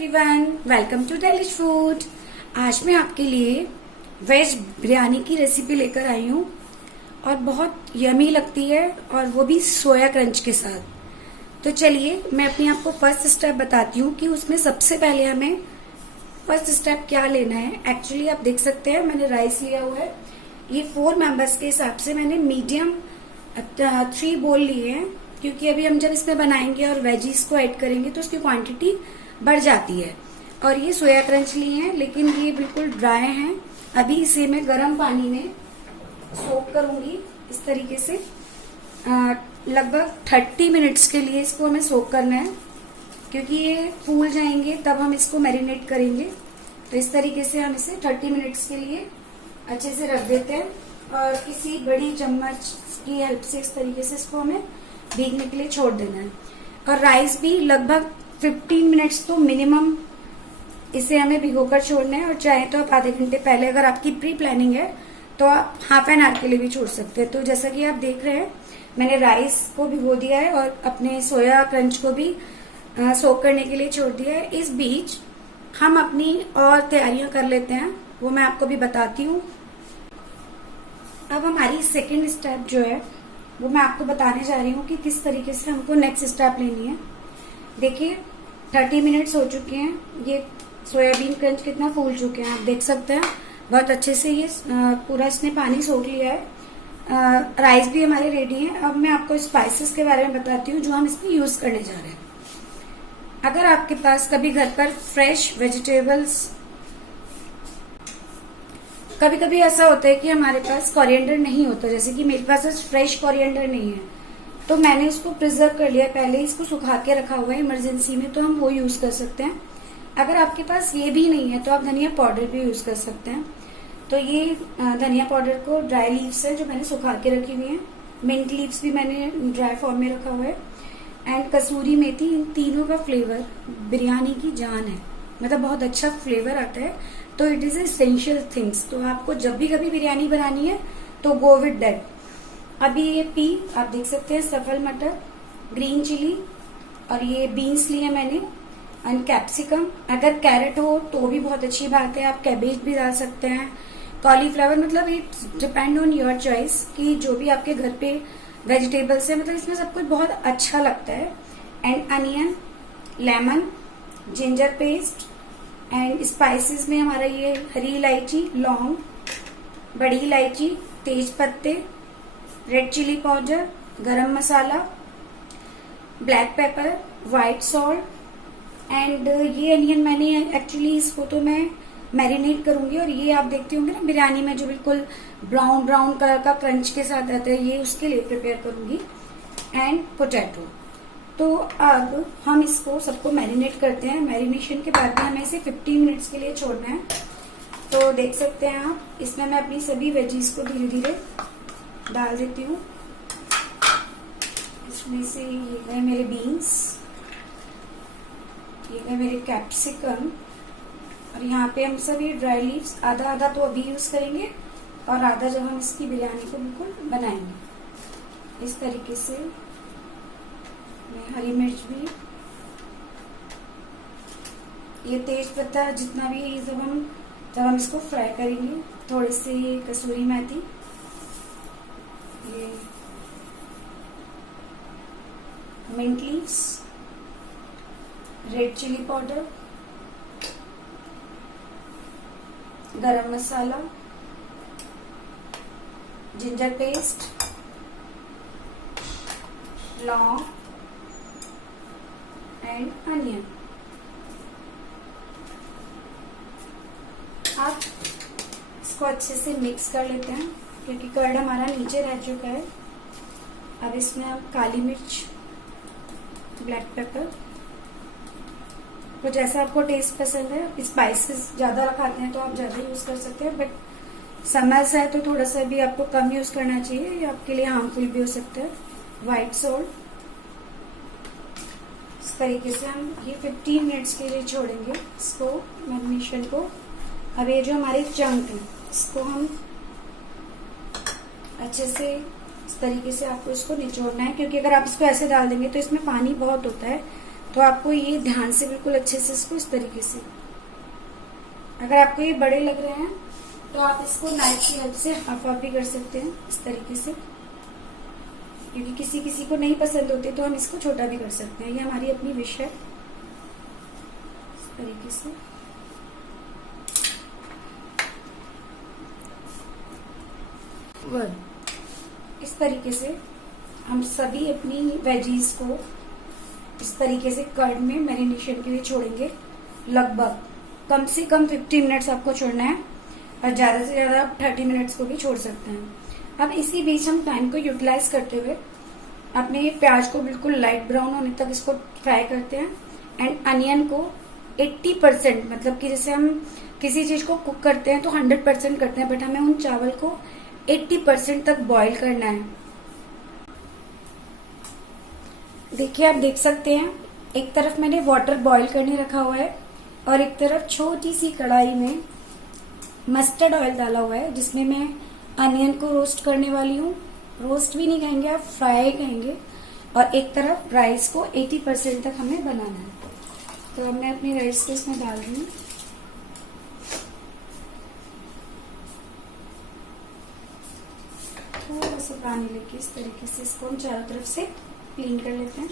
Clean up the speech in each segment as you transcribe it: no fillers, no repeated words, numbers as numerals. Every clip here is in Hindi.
Everyone, welcome to Delish food. आज मैं आपके लिए वेज बिरयानी की रेसिपी लेकर आई हूँ और बहुत यमी लगती है, और वो भी सोया क्रंच के साथ। तो चलिए मैं अपने आप को फर्स्ट स्टेप बताती हूँ कि उसमें सबसे पहले हमें फर्स्ट स्टेप क्या लेना है। एक्चुअली आप देख सकते हैं मैंने राइस लिया हुआ है। ये 4 मेंबर्स के हिसाब से मैंने मीडियम 3 बोल लिए हैं, क्योंकि अभी हम जब इसमें बनाएंगे और वेजीज को ऐड करेंगे तो उसकी क्वांटिटी बढ़ जाती है। और ये सोया क्रंच लिए हैं, लेकिन ये बिल्कुल ड्राई हैं। अभी इसे मैं गर्म पानी में सोक करूंगी इस तरीके से। लगभग 30 मिनट्स के लिए इसको हमें सोक करना है, क्योंकि ये फूल जाएंगे तब हम इसको मैरिनेट करेंगे। तो इस तरीके से हम इसे 30 मिनट्स के लिए अच्छे से रख देते हैं, और किसी बड़ी चम्मच की हेल्प से इस तरीके से इसको हमें भीगने के लिए छोड़ देना है। और राइस भी लगभग 15 मिनट्स तो मिनिमम इसे हमें भिगोकर छोड़ना है। और चाहे तो आप आधे घंटे पहले, अगर आपकी प्री प्लानिंग है तो आप हाफ एन आवर के लिए भी छोड़ सकते हैं। तो जैसा कि आप देख रहे हैं मैंने राइस को भिगो दिया है और अपने सोया क्रंच को भी सोक करने के लिए छोड़ दिया है। इस बीच हम अपनी और तैयारियां कर लेते हैं, वो मैं आपको भी बताती हूँ। अब हमारी सेकेंड स्टेप जो है वो मैं आपको बताने जा रही हूँ कि किस तरीके से हमको नेक्स्ट स्टेप लेनी है। देखिए 30 मिनट्स हो चुके हैं। ये सोयाबीन क्रंच कितना फूल चुके हैं आप देख सकते हैं। बहुत अच्छे से ये पूरा इसने पानी सोख लिया है। राइस भी हमारे रेडी है। अब मैं आपको स्पाइसेस के बारे में बताती हूँ जो हम इसमें यूज करने जा रहे हैं। अगर आपके पास कभी घर पर फ्रेश वेजिटेबल्स, कभी कभी ऐसा होता है कि हमारे पास कोरिएंडर नहीं होता, जैसे कि मेरे पास फ्रेश कोरिएंडर नहीं है, तो मैंने उसको प्रिजर्व कर लिया, पहले इसको सुखा के रखा हुआ है इमरजेंसी में, तो हम वो यूज कर सकते हैं। अगर आपके पास ये भी नहीं है तो आप धनिया पाउडर भी यूज कर सकते हैं। तो ये धनिया पाउडर को ड्राई लीव्स है जो मैंने सुखा के रखी हुई है। मिंट लीव्स भी मैंने ड्राई फॉर्म में रखा हुआ है, एंड कसूरी मेथी। इन तीनों का फ्लेवर बिरयानी की जान है, मतलब बहुत अच्छा फ्लेवर आता है। तो इट इज एसेंशियल थिंग्स। तो आपको जब भी कभी बिरयानी बनानी है तो गो विद दैट। अभी ये आप देख सकते हैं सफल मटर, ग्रीन चिली, और ये बीन्स लिए मैंने, एंड कैप्सिकम। अगर कैरेट हो तो भी बहुत अच्छी बात है, आप कैबेज भी डाल सकते हैं, कॉलीफ्लावर। मतलब it depend on your choice कि जो भी आपके घर पे वेजिटेबल्स है, मतलब इसमें सब कुछ बहुत अच्छा लगता है। And onion, lemon, ginger paste, and spices में हमारा ये हरी इलायची, लौंग, बड़ी इलायची, तेज पत्ते, red chilli powder, garam masala, black pepper, white salt, and ये अनियन मैंने एक्चुअली इसको तो मैं मैरिनेट करूंगी। और ये आप देखते होंगे ना बिरयानी में जो बिल्कुल ब्राउन ब्राउन कलर का क्रंच के साथ आता है, ये उसके लिए प्रिपेयर करूंगी। And potato. तो अब हम इसको सबको मैरिनेट करते हैं। मैरिनेशन के बाद में हमें इसे 15 मिनट्स के लिए छोड़ना है। तो देख सकते हैं आप, इसमें मैं अपनी सभी वेजीज को धीरे धीरे डाल देती हूँ। इसमें से ये गए मेरे बीन्स, ये गए मेरे कैप्सिकम, और यहाँ पे हम सभी ड्राई लीव्स आधा आधा तो अभी यूज करेंगे और आधा जब हम इसकी बिरयानी को बिल्कुल बनाएंगे। इस तरीके से मैं हरी मिर्च भी, ये तेज पत्ता जितना भी, जब हम इसको फ्राई करेंगे, थोड़ी सी कसूरी मेथी, ये mint leaves, red chilli powder, garam masala, ginger paste, लौंग एंड अनियन। आप इसको अच्छे से मिक्स कर लेते हैं, क्योंकि कर्ड हमारा नीचे रह चुका है। अब इसमें आप काली मिर्च, ब्लैक पेपर, तो जैसा आपको टेस्ट पसंद है, स्पाइसेस ज्यादा खाते हैं तो आप ज्यादा यूज कर सकते हैं, बट समर्स है तो थोड़ा सा भी आपको कम यूज करना चाहिए, ये आपके लिए हार्मफुल भी हो सकता है। व्हाइट सॉल्ट, इस तरीके से हम ये 15 मिनट्स के लिए छोड़ेंगे इसको, मैरिनेशन को। अब ये जो हमारे चंक है इसको हम अच्छे से इस तरीके से आपको इसको निचोड़ना है, क्योंकि अगर आप इसको ऐसे डाल देंगे तो इसमें पानी बहुत होता है, तो आपको ये ध्यान से बिल्कुल अच्छे से इसको इस तरीके से, अगर आपको ये बड़े लग रहे हैं तो आप इसको नाइफ की हेल्प से हाफ हाफ भी कर सकते हैं इस तरीके से, क्योंकि किसी किसी को नहीं पसंद होते तो हम इसको छोटा भी कर सकते हैं। ये हमारी अपनी विश है। इस तरीके से इस तरीके से हम सभी अपनी वेजीज को इस तरीके से कर्ड में मैरिनेशन के लिए छोड़ेंगे। लगभग कम से कम 50 मिनट्स आपको छोड़ना है और ज्यादा से ज्यादा आप 30 मिनट्स को भी छोड़ सकते हैं। अब इसी बीच हम टाइम को यूटिलाइज करते हुए अपने प्याज को बिल्कुल लाइट ब्राउन होने तक इसको फ्राई करते हैं एंड अनियन को 80%, मतलब कि जैसे हम किसी चीज को कुक करते हैं तो 100% करते हैं, बट हमें उन चावल को 80% तक बॉईल करना है। देखिए आप देख सकते हैं एक तरफ मैंने वाटर बॉईल करने रखा हुआ है और एक तरफ छोटी सी कढ़ाई में मस्टर्ड ऑयल डाला हुआ है, जिसमें मैं अनियन को रोस्ट करने वाली हूँ। रोस्ट भी नहीं कहेंगे, आप फ्राई कहेंगे। और एक तरफ राइस को 80% तक हमें बनाना है। तो अब मैं अपनी राइस को इसमें डाल रही हूँ। थोड़ा सा पानी लेके इस तरीके से इसको हम चारों तरफ से क्लीन कर लेते हैं।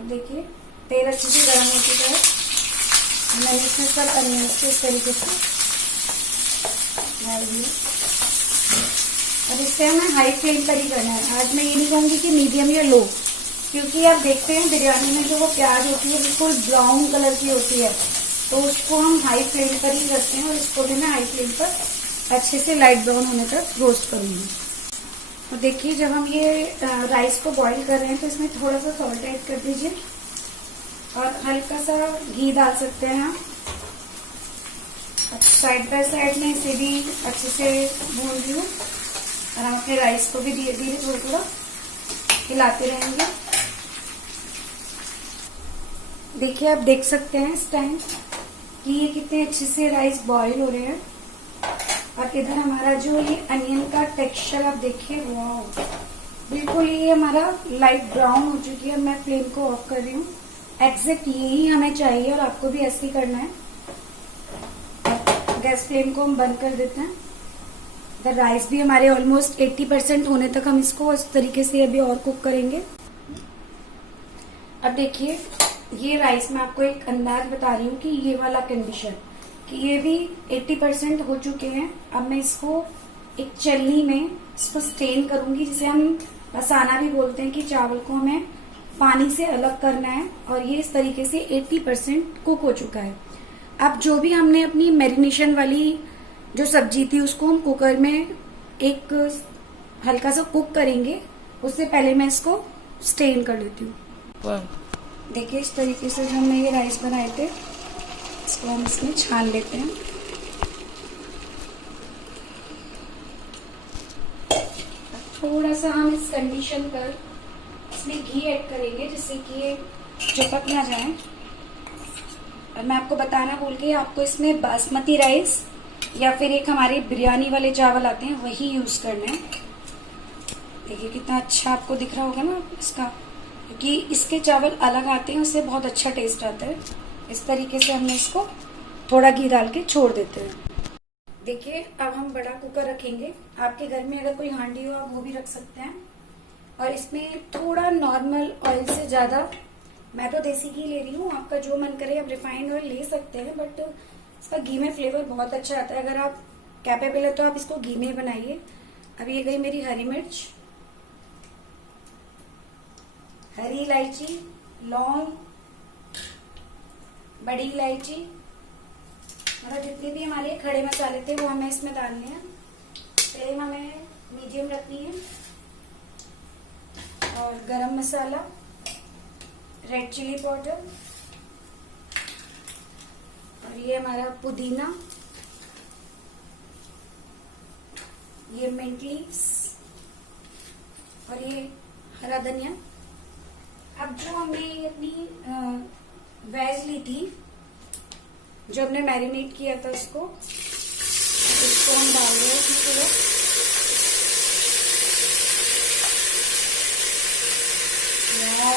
अब देखिए तेल अच्छे से गर्म हो चुका है। मैंने इसमें सब अनियंस को इस तरीके से डाल दिया और इससे हमें हाई फ्लेम पर ही करना है। आज मैं ये नहीं कहूंगी कि मीडियम या लो, क्योंकि आप देखते हैं बिरयानी में जो वो प्याज होती है बिल्कुल ब्राउन कलर की होती है, तो उसको हम हाई फ्लेम पर ही करते हैं और इसको भी मैं हाई फ्लेम पर अच्छे से लाइट ब्राउन होने तक रोस्ट करूंगी। और देखिए जब हम ये राइस को बॉईल कर रहे हैं तो इसमें थोड़ा सा सॉल्ट ऐड कर दीजिए और हल्का सा घी डाल सकते हैं हम। साइड बाय साइड में इसे भी अच्छे से भून रही हूँ और हम अपने राइस को भी धीरे धीरे थोड़ा थोड़ा हिलाते रहेंगे। देखिए आप देख सकते हैं इस टाइम कि ये कितने अच्छे से राइस बॉईल हो रहे हैं और इधर हमारा जो ये अनियन का टेक्सचर आप देखिए, वाओ, बिल्कुल ये हमारा लाइट ब्राउन हो चुकी है। मैं फ्लेम को ऑफ कर रही हूँ। एग्जैक्ट यही हमें चाहिए और आपको भी ऐसे ही करना है। गैस फ्लेम को हम बंद कर देते हैं। इधर राइस भी हमारे ऑलमोस्ट 80% होने तक हम इसको इस तरीके से अभी और कुक करेंगे। अब देखिए ये राइस में आपको एक अंदाज बता रही हूँ कि ये वाला कंडीशन कि ये भी 80% हो चुके हैं। अब मैं इसको एक छलनी में इसको स्टेन करूंगी, जिसे हम पसाना भी बोलते हैं, कि चावल को हमें पानी से अलग करना है। और ये इस तरीके से 80% कुक हो चुका है। अब जो भी हमने अपनी मैरिनेशन वाली जो सब्जी थी उसको हम कुकर में एक हल्का सा कुक करेंगे, उससे पहले मैं इसको स्टेन कर लेती हूँ। देखिए इस तरीके से जो हमने ये राइस बनाए थे इसको हम इसमें छान लेते हैं। थोड़ा सा हम इस कंडीशन पर इसमें घी ऐड करेंगे जिससे कि ये चिपक ना जाए। और मैं आपको बताना भूल गई, आपको इसमें बासमती राइस या फिर एक हमारे बिरयानी वाले चावल आते हैं वही यूज करना है। देखिए कितना अच्छा आपको दिख रहा होगा ना इसका, क्योंकि इसके चावल अलग आते हैं, उससे बहुत अच्छा टेस्ट आता है। इस तरीके से हमने इसको थोड़ा घी डाल के छोड़ देते हैं। देखिए अब हम बड़ा कुकर रखेंगे। आपके घर में अगर कोई हांडी हो आप वो भी रख सकते हैं। और इसमें थोड़ा नॉर्मल ऑयल से ज्यादा, मैं तो देसी घी ले रही हूँ, आपका जो मन करे आप रिफाइंड ऑयल ले सकते हैं, बट इसका घी में फ्लेवर बहुत अच्छा आता है। अगर आप कैपेबल है तो आप इसको घी में ही बनाइए। अब ये गई मेरी हरी मिर्च, हरी इलायची, लौंग, बड़ी इलायची, मतलब जितने भी हमारे खड़े मसाले थे वो हमें इसमें डालने हैं। फ्लेम हमें मीडियम रखनी है। और गरम मसाला, रेड चिली पाउडर, और ये हमारा पुदीना, ये मिंट लीव्स और ये हरा धनिया। अब जो हमने अपनी वेज ली थी, जो हमने मैरिनेट किया था उसको हम डाल रहे हैं इसमें।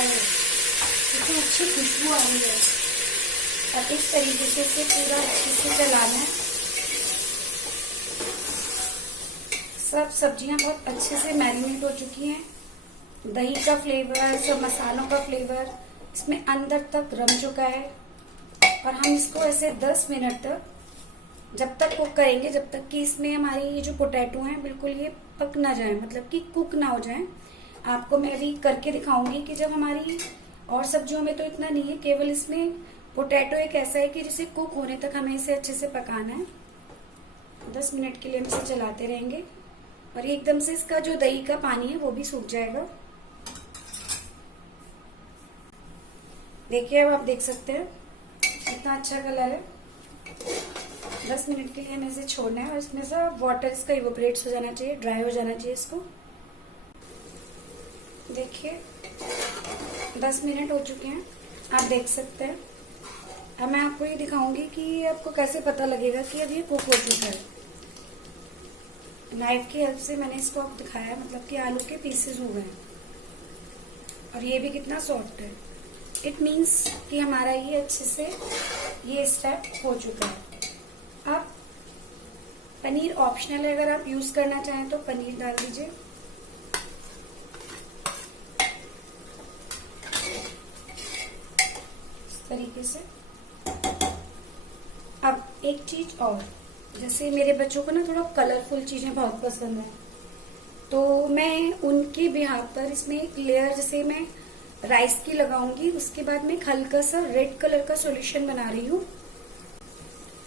है, कितनी अच्छी खुशबू आ रही है। और इस तरीके से इसे पूरा अच्छे से चलाना है। सब सब्जियां बहुत अच्छे से मैरिनेट हो चुकी हैं। दही का फ्लेवर, सब मसालों का फ्लेवर इसमें अंदर तक रम चुका है। और हम इसको ऐसे 10 मिनट तक जब तक कुक करेंगे, जब तक कि इसमें हमारी ये जो पोटैटो हैं बिल्कुल ये पक ना जाए, मतलब कि कुक ना हो जाए। आपको मैं अभी करके दिखाऊंगी कि जब हमारी और सब्जियों में तो इतना नहीं है, केवल इसमें पोटैटो एक ऐसा है कि जिसे कुक होने तक हमें इसे अच्छे से पकाना है। 10 मिनट के लिए हम इसे चलाते रहेंगे और एकदम से इसका जो दही का पानी है वो भी सूख जाएगा। देखिए, अब आप देख सकते हैं कितना अच्छा कलर है। 10 मिनट के लिए हमें इसे छोड़ना है और इसमें से वाटर इसका इवोपरेट्स हो जाना चाहिए, ड्राई हो जाना चाहिए इसको। देखिए 10 मिनट हो चुके हैं, आप देख सकते हैं। अब मैं आपको ये दिखाऊंगी कि आपको कैसे पता लगेगा कि अब ये कुक हो चुका है। नाइफ की हेल्प से मैंने इसको अब दिखाया, मतलब कि आलू के पीसेस हो गए और ये भी कितना सॉफ्ट है। इट मीन्स कि हमारा ये अच्छे से ये स्टेप हो चुका है। अब पनीर ऑप्शनल है, अगर आप यूज करना चाहें तो पनीर डाल दीजिए। इस तरीके से। अब एक चीज और, जैसे मेरे बच्चों को ना थोड़ा कलरफुल चीजें बहुत पसंद है, तो मैं उनके बिहार पर इसमें एक लेयर जैसे मैं राइस की लगाऊंगी, उसके बाद में एक हल्का सा रेड कलर का सॉल्यूशन बना रही हूँ।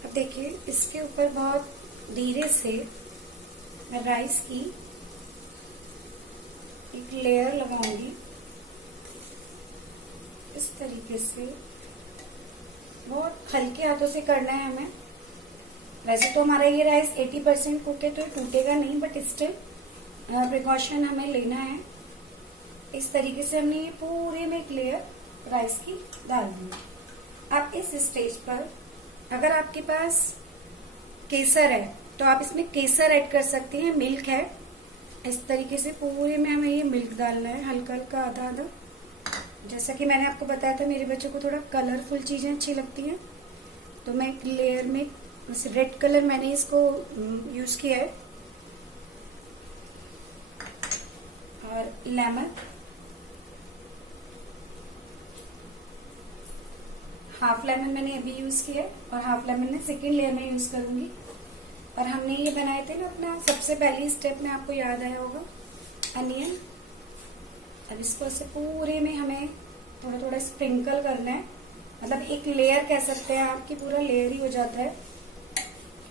अब देखिए, इसके ऊपर बहुत धीरे से मैं राइस की एक लेयर लगाऊंगी इस तरीके से। बहुत हल्के हाथों से करना है हमें। वैसे तो हमारा ये राइस 80% कुक है तो ये टूटेगा नहीं, बट स्टिल प्रिकॉशन हमें लेना है। इस तरीके से हमने ये पूरे में एक लेयर राइस की डाल दी। अब इस स्टेज पर अगर आपके पास केसर है तो आप इसमें केसर ऐड कर सकते हैं, मिल्क है। इस तरीके से पूरे में हमें ये मिल्क डालना है, हल्का हल्का, आधा आधा। जैसा कि मैंने आपको बताया था मेरे बच्चों को थोड़ा कलरफुल चीजें अच्छी लगती हैं, तो मैं एक लेयर में रेड कलर मैंने इसको यूज किया है। और लेमन, हाफ लेमन मैंने अभी यूज किया है और हाफ लेमन मैं सेकेंड लेयर में यूज करूंगी। और हमने ये बनाए थे ना अपना सबसे पहली स्टेप में, आपको याद आया होगा, अनियन। अब इसको ऐसे पूरे में हमें थोड़ा थोड़ा स्प्रिंकल करना है, मतलब एक लेयर कह सकते हैं आपकी, पूरा लेयर ही हो जाता है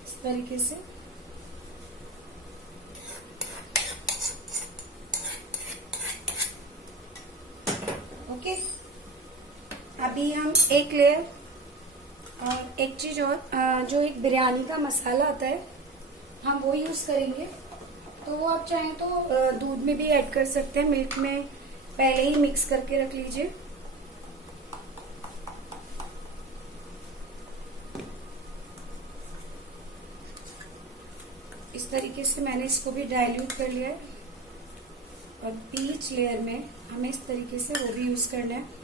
इस तरीके से। ओके, अभी हम एक लेयर और एक चीज और, जो एक बिरयानी का मसाला आता है हम वो यूज करेंगे। तो वो आप चाहें तो दूध में भी ऐड कर सकते हैं, मिल्क में पहले ही मिक्स करके रख लीजिए। इस तरीके से मैंने इसको भी डाइल्यूट कर लिया है और बीच लेयर में हमें इस तरीके से वो भी यूज करना है।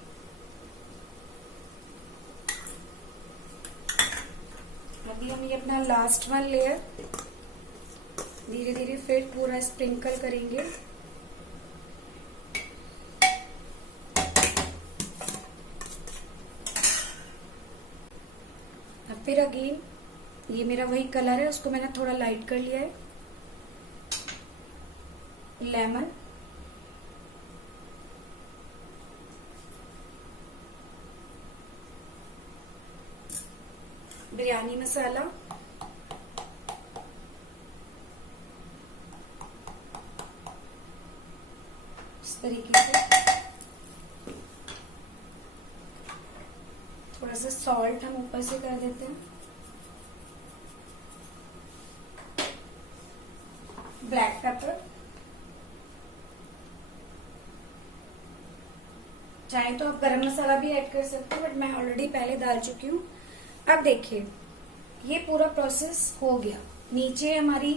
अभी हम ये अपना लास्ट वन लेयर धीरे धीरे फिर पूरा स्प्रिंकल करेंगे। अब फिर अगेन ये मेरा वही कलर है, उसको मैंने थोड़ा लाइट कर लिया है। लेमन, बिरयानी मसाला, इस तरीके से थोड़ा सा सॉल्ट हम ऊपर से कर देते हैं। ब्लैक पेपर, चाहे तो आप गरम मसाला भी ऐड कर सकते हैं, बट मैं ऑलरेडी पहले डाल चुकी हूँ। अब देखिए ये पूरा प्रोसेस हो गया। नीचे हमारी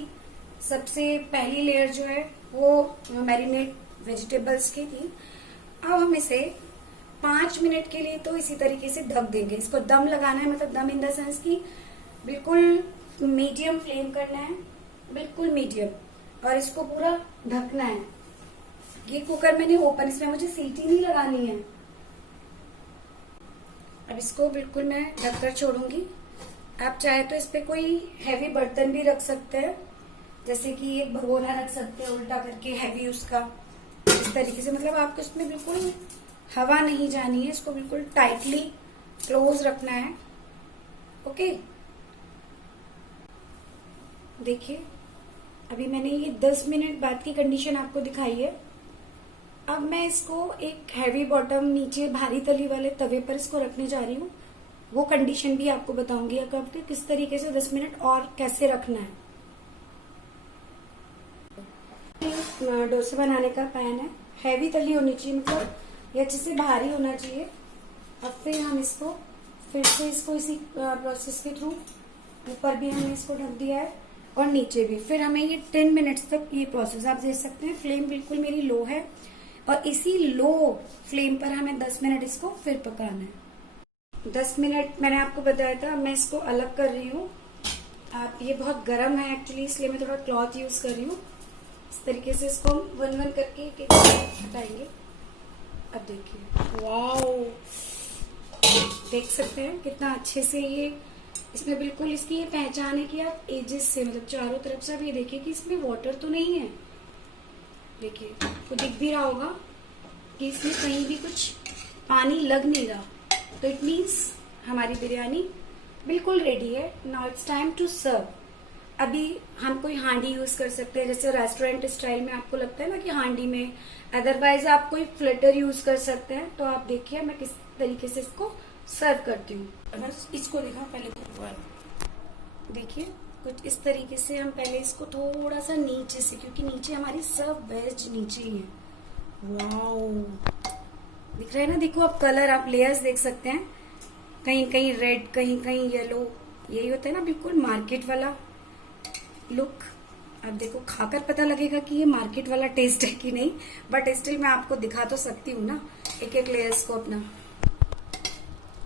सबसे पहली लेयर जो है वो मैरिनेट वेजिटेबल्स की थी। अब हम इसे 5 मिनट के लिए तो इसी तरीके से ढक देंगे। इसको दम लगाना है, मतलब दम इन द सेंस की बिल्कुल मीडियम फ्लेम करना है, बिल्कुल मीडियम, और इसको पूरा ढकना है। ये कुकर मैंने ओपन, इसमें मुझे सीटी नहीं लगानी है। अब इसको बिल्कुल मैं ढककर छोड़ूंगी। आप चाहे तो इस पे कोई हैवी बर्तन भी रख सकते हैं, जैसे कि एक भगोना रख सकते हैं उल्टा करके हैवी उसका, इस तरीके से। मतलब आपको इसमें बिल्कुल हवा नहीं जानी है, इसको बिल्कुल टाइटली क्लोज रखना है। ओके, देखिए अभी मैंने ये 10 मिनट बाद की कंडीशन आपको दिखाई है। अब मैं इसको एक हैवी बॉटम नीचे भारी तली वाले तवे पर इसको रखने जा रही हूँ। वो कंडीशन भी आपको बताऊंगी आपको किस तरीके से 10 मिनट और कैसे रखना है। डोसा बनाने का पैन है, हैवी तली होनी चाहिए, मतलब ये अच्छे से भारी होना चाहिए। अब फिर हम इसको फिर से इसी प्रोसेस के थ्रू ऊपर भी हमने इसको ढक दिया है और नीचे भी। फिर हमें ये 10 मिनट्स तक ये प्रोसेस, आप देख सकते हैं फ्लेम बिल्कुल मेरी लो है, और इसी लो फ्लेम पर हमें 10 मिनट इसको फिर पकाना है। 10 मिनट मैंने आपको बताया था। मैं इसको अलग कर रही हूँ। आप, ये बहुत गर्म है एक्चुअली, इसलिए मैं थोड़ा क्लॉथ यूज कर रही हूँ। इस तरीके से इसको वन वन करके हटाएंगे। अब देखिए, वाओ, देख सकते हैं कितना अच्छे से ये, इसमें बिल्कुल इसकी ये पहचान है कि आप एजेस से, मतलब चारों तरफ से आप ये देखिए कि इसमें वाटर तो नहीं है। देखिए आपको दिख भी रहा होगा कि इसमें कहीं भी कुछ पानी लग नहीं रहा, तो इट मीन्स हमारी बिरयानी बिल्कुल रेडी है। Now it's time to serve. अभी हम कोई हांडी यूज कर सकते हैं, जैसे रेस्टोरेंट स्टाइल में आपको लगता है ना कि हांडी में, अदरवाइज आप कोई फ्लटर यूज कर सकते हैं। तो आप देखिए मैं किस तरीके से इसको सर्व करती हूँ। अगर इसको देखा पहले तो देखिए कुछ इस तरीके से हम पहले इसको थोड़ा सा नीचे से, क्योंकि नीचे हमारी सब वेज नीचे ही है। वाओ, दिख रहा है ना, देखो आप कलर, आप लेयर्स देख सकते हैं, कहीं कहीं रेड, कहीं कहीं येलो। यही होता है ना बिल्कुल मार्केट वाला लुक। अब देखो खाकर पता लगेगा कि ये मार्केट वाला टेस्ट है कि नहीं, बट स्टिल मैं आपको दिखा तो सकती हूँ ना एक एक लेयर्स को अपना।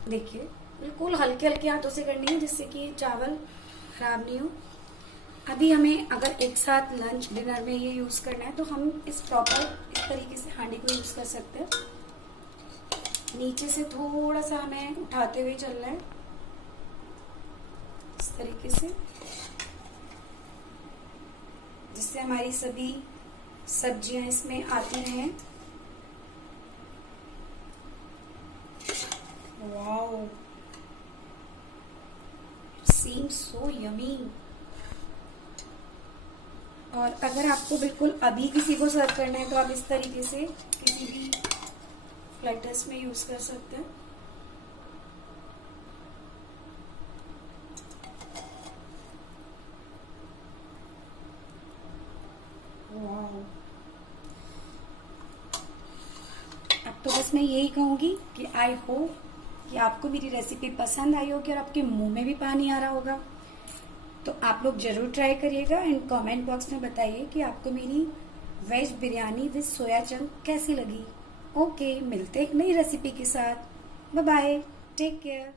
देखिए बिल्कुल हल्के हल्के हाथों से करनी है, जिससे कि चावल खराब नहीं हो। अभी हमें अगर एक साथ लंच डिनर में ये यूज करना है, तो हम इस प्रॉपर इस तरीके से हांडी को यूज कर सकते हैं। नीचे से थोड़ा सा हमें उठाते हुए चलना है, इस तरीके से, जिससे हमारी सभी सब्जियां इसमें आती रहें। Wow, seems so yummy. और अगर आपको बिल्कुल अभी किसी को सर्व करना है, तो आप इस तरीके से किसी भी प्लेटर्स में यूज कर सकते हैं। वाओ, अब तो बस मैं यही कहूंगी कि आई होप कि आपको मेरी रेसिपी पसंद आई होगी और आपके मुंह में भी पानी आ रहा होगा। तो आप लोग जरूर ट्राई करिएगा एंड कमेंट बॉक्स में बताइए कि आपको मेरी veg biryani with soya chunk कैसी लगी। ओके, मिलते एक नई रेसिपी के साथ। Bye bye, take care.